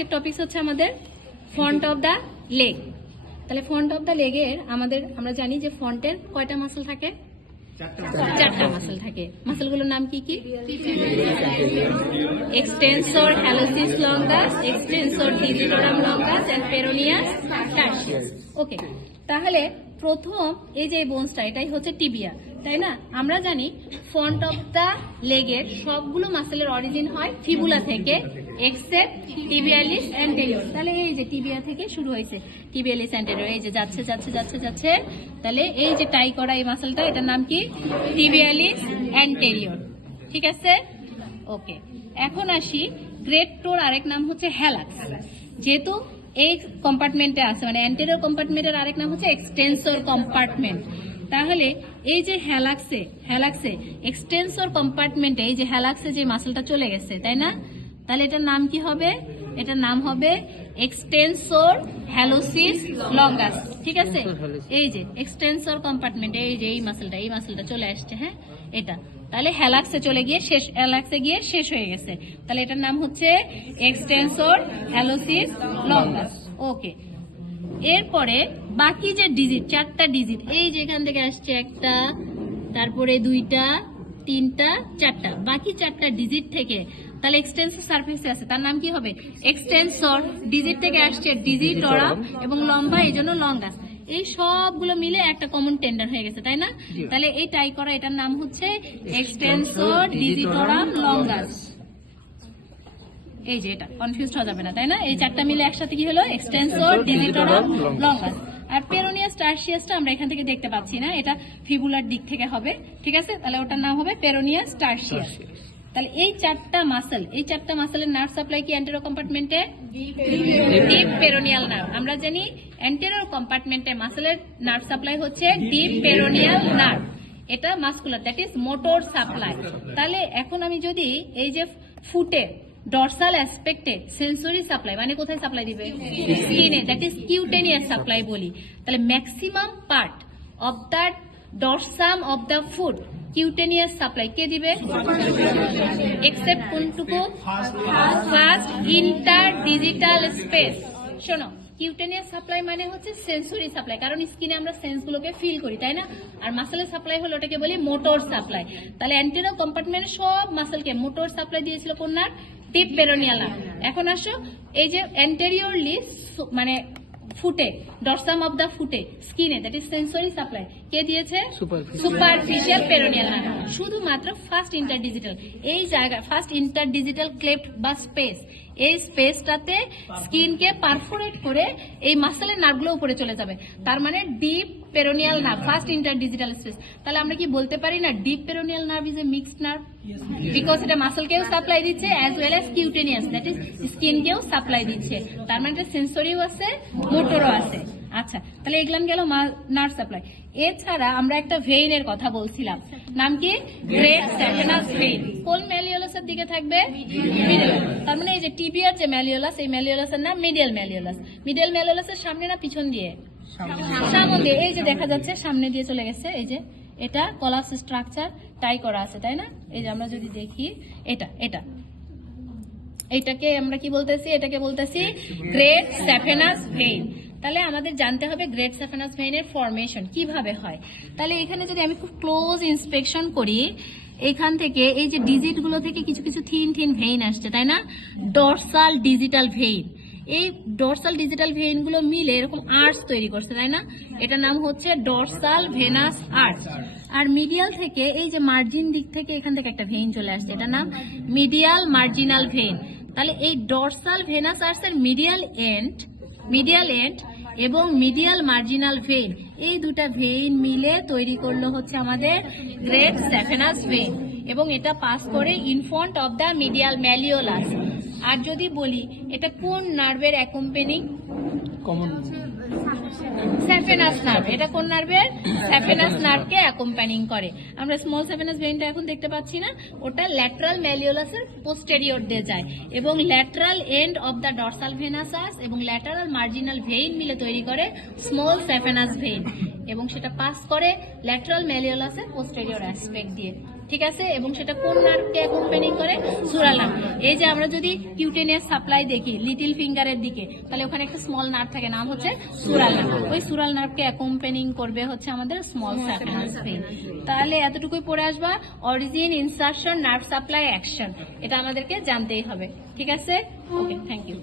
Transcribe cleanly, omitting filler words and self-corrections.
আজকের টপিক হচ্ছে আমাদের ফ্রন্ট অফ দ্য লেগ। তাহলে ফ্রন্ট অফ দ্য লেগের আমরা জানি যে ফ্রন্টের কয়টা মাসল থাকে? চারটা মাসল থাকে। মাসলগুলোর নাম কি কি? Extensor hallucis longus, extensor digitorum longus and peroneus tertius. Okay, তাহলে প্রথম এই যে বোনসটা এটাই হচ্ছে টিবিয়া, তাই না? আমরা জানি ফ্রন্ট অফ দ্য লেগের সবগুলো মাসেলের অরিজিন হয় ফিবুলা থেকে, এক্সেপ্ট টিবিয়ালিস অ্যান্টেরিয়র। তাহলে এই যে টিবিয়া থেকে শুরু হয়েছে, টিবিয়ালিস অ্যান্টেরিয়র, এই যে যাচ্ছে যাচ্ছে যাচ্ছে যাচ্ছে। তাহলে এই যে টাই করা এই মাসেলটা, এটার নাম কি? টিবিয়ালিস অ্যান্টেরিয়র। ঠিক আছে, ওকে। এখন আসি গ্রেট টোর আরেক নাম হচ্ছে হ্যালাক্স। যেহেতু এই কম্পার্টমেন্টে আছে, মানে অ্যান্টেরিয়র কম্পার্টমেন্টের আরেক নাম হচ্ছে এক্সটেন্সর কম্পার্টমেন্ট। তাহলে এই যে হ্যালাক্সে এক্সটেন্সর কম্পার্টমেন্টে এই যে হ্যালাক্সে যে মাসলটা চলে গেছে, তাই না? তাহলে এটার নাম কি হবে? এটার নাম হবে এক্সটেন্সর হ্যালোসিস লঙ্গাস। ঠিক আছে, এই যে এক্সটেন্সর কম্পার্টমেন্টে এই যে এই মাসলটা চলে আসছে, হ্যাঁ এটা। তাহলে হ্যালাক্সে চলে গিয়ে শেষ হয়ে গেছে। তাহলে এটার নাম হচ্ছে এক্সটেন্সর হ্যালোসিস লঙ্গাস। ওকে, এরপরে বাকি যে ডিজিট, চারটা ডিজিট, এই যেখান থেকে আসছে একটা, তারপরে দুইটা, তিনটা, চারটা, বাকি চারটা ডিজিট থেকে তাহলে এক্সটেন্সর সারফেসে আছে, তার নাম কি হবে? এক্সটেন্সর। ডিজিট থেকে আসছে ডিজিটোরাম এবং লম্বা, এই জন্য লঙ্গাস। এই সবগুলো মিলে একটা কমন টেন্ডার হয়ে গেছে, তাই না? তাহলে এই টাই করা এটার নাম হচ্ছে এক্সটেন্সর ডিজিটোরাম লঙ্গাস। এই যে এটা কনফিউজ হওয়া যাবে না, তাই না? এই চারটা মিলে একসাথে কি হলো? Extensor digitorum longus. আর পেরোনিয়াস টার্সিয়াসটা আমরা এখান থেকে দেখতে পাচ্ছি না, এটা ফিবুলার দিক থেকে হবে। ঠিক আছে, তাহলে ওটার নাম হবে পেরোনিয়াস টার্সিয়াস। তাহলে এই চারটা মাসেলের নার্ভ সাপ্লাই কি অ্যান্টেরিয়র কম্পার্টমেন্টে? Deep peroneal nerve. আমরা জানি অ্যান্টেরিয়র কম্পার্টমেন্টে মাসেলের নার্ভ সাপ্লাই হচ্ছে ডিপ পেরোনিয়াল নার্ভ। এটা muscular, that is motor supply. তাহলে এখন আমি যদি এই যে ফুটে ডরসাল অ্যাসপেক্টে সেন্সরি সাপ্লাই, মানে কোথায় সাপ্লাই দিবে? স্কিনে, দ্যাট ইজ কিউটেনিয়াস সাপ্লাই বলি। তাহলে maximum part of the dorsum of the foot cutaneous supply কে দিবে? এক্সেপ্ট কোনটুকু? First interdigital space. শোনো, কিউটেনিয়াস সাপ্লাই মানে হচ্ছে সেন্সরি সাপ্লাই, কারণ স্কিনে আমরা সেন্স গুলোকে ফিল করি, তাই না? আর মাসেলের সাপ্লাই হলো ওটাকে বলি মোটর সাপ্লাই। তাহলে অ্যান্টেরিয়র কম্পার্টমেন্টের সব মাসেলকে মোটর সাপ্লাই দিয়েছিল কোন নার্ভ? Deep peroneal nerve. এখন আসো এই যে অ্যান্টেরিয়রলি মানে ফুটে, ডরসাম অফ দা ফুটে স্কিনে, দ্যাট ইজ সেন্সরি সাপ্লাই কে দিয়েছে? Superficial peroneal nerve. শুধুমাত্র ফার্স্ট ইন্টারডিজিটাল এই জায়গা, ফার্স্ট ইন্টারডিজিটাল ক্লেফট বা স্পেস, এই স্পেসটাতে স্কিনকে পারফোরেট করে এই মাসেলের নার্ভগুলো উপরে চলে যাবে। তার মানে deep peroneal nerve, first interdigital space. তাহলে আমরা কি বলতে পারি না deep peroneal nerve is a mixed nerve? Because এটা মাসেলকেও সাপ্লাই দিচ্ছে as well as cutaneous, that is স্কিনকেও সাপ্লাই দিচ্ছে। তার মানে এটা সেন্সরিও আছে, মোটরও আছে। আচ্ছা, তাহলে এগুলাম গেল নার্ভ সাপ্লাই। এছাড়া আমরা একটা ভেইনের কথা বলছিলাম, নাম কি? Great saphenous vein. কোন ম্যালিওলাসের দিকে থাকবে? মিডিয়াল। তার মানে এই যে টিবিয়ার যে ম্যালিওলাস, এই ম্যালিওলাসের নাম মিডিয়াল ম্যালিওলাস। মিডিয়াল ম্যালিওলাসের সামনে না পিছন দিয়ে? সামনে দিয়ে। এই যে দেখা যাচ্ছে সামনে দিয়ে চলে গেছে, এই যে এটা কলাস স্ট্রাকচার টাই করা আছে, তাই না? এই যে আমরা যদি দেখি এটাকে আমরা কি বলতেছি? এটাকে বলতেছি গ্রেট স্যাফেনাস ভেইন। তাহলে আমাদের জানতে হবে গ্রেট স্যাফেনাস ভেইনের ফরমেশন কিভাবে হয়। তাহলে এখানে যদি আমি খুব ক্লোজ ইন্সপেকশন করি, এখান থেকে এই যে ডিজিট গুলো থেকে কিছু কিছু থিন থিন ভেইন আসছে, তাই না? Dorsal digital vein. এই ডরসাল ডিজিটাল ভেইন গুলো মিলে এরকম আর্চ তৈরি করছে, তাই না? এটার নাম হচ্ছে ডরসাল ভেনাস আর্চ। আর মিডিয়াল থেকে এই যে মার্জিন দিক থেকে এখান থেকে একটা ভেইন চলে আসছে, এটার নাম মিডিয়াল মার্জিনাল ভেইন। তাহলে এই ডরসাল ভেনাস আর্চের মিডিয়াল এন্ড এবং মিডিয়াল মার্জিনাল ভেইন, এই দুটা ভেইন মিলে তৈরি করলো হচ্ছে আমাদের গ্রেট স্যাফেনাস ভেইন, এবং এটা পাস করে ইনফ্রন্ট অফ দ্য মিডিয়াল ম্যালিওলাস। আর যদি বলি এটা কোন নার্ভের অ্যাকম্পেনিং? Common saphenous nerve. এটা কোন নার্ভের? স্যাফেনাস নার্ভকে অ্যাকম্পানিং করে। আমরা স্মল স্যাফেনাস ভেইনটা এখন দেখতে পাচ্ছি না, ওটা ল্যাটারাল ম্যালিওলাসের পোস্টেরিয়র দিয়ে যায় এবং lateral end of the dorsal venous arch এবং ল্যাটারাল মার্জিনাল ভেইন মিলে তৈরি করে স্মল স্যাফেনাস ভেইন, এবং সেটা পাস করে ল্যাটারাল ম্যালিওলাসের পোস্টেরিয়র অ্যাসপেক্ট দিয়ে। ঠিক আছে, এবং সেটা কোন নার্ভকে অ্যাকম্পেনিং করে? সুরাল নার্ভ। এই যে আমরা যদি কিউটেনিয়াস সাপ্লাই দেখি লিটল ফিঙ্গারের দিকে, তাহলে ওখানে একটা স্মল নার্ভ থাকে, নাম হচ্ছে সুরাল নার্ভ। ওই সুরাল নার্ভকে অ্যাকম্পেনিং করবে হচ্ছে আমাদের স্মল স্যাপিনাস ভেইন। তাহলে এতটুকুই পড়ে আসবা, origin, insertion, nerve supply, action, এটা আমাদেরকে জানতেই হবে। ঠিক আছে, ওকে, থ্যাংক ইউ।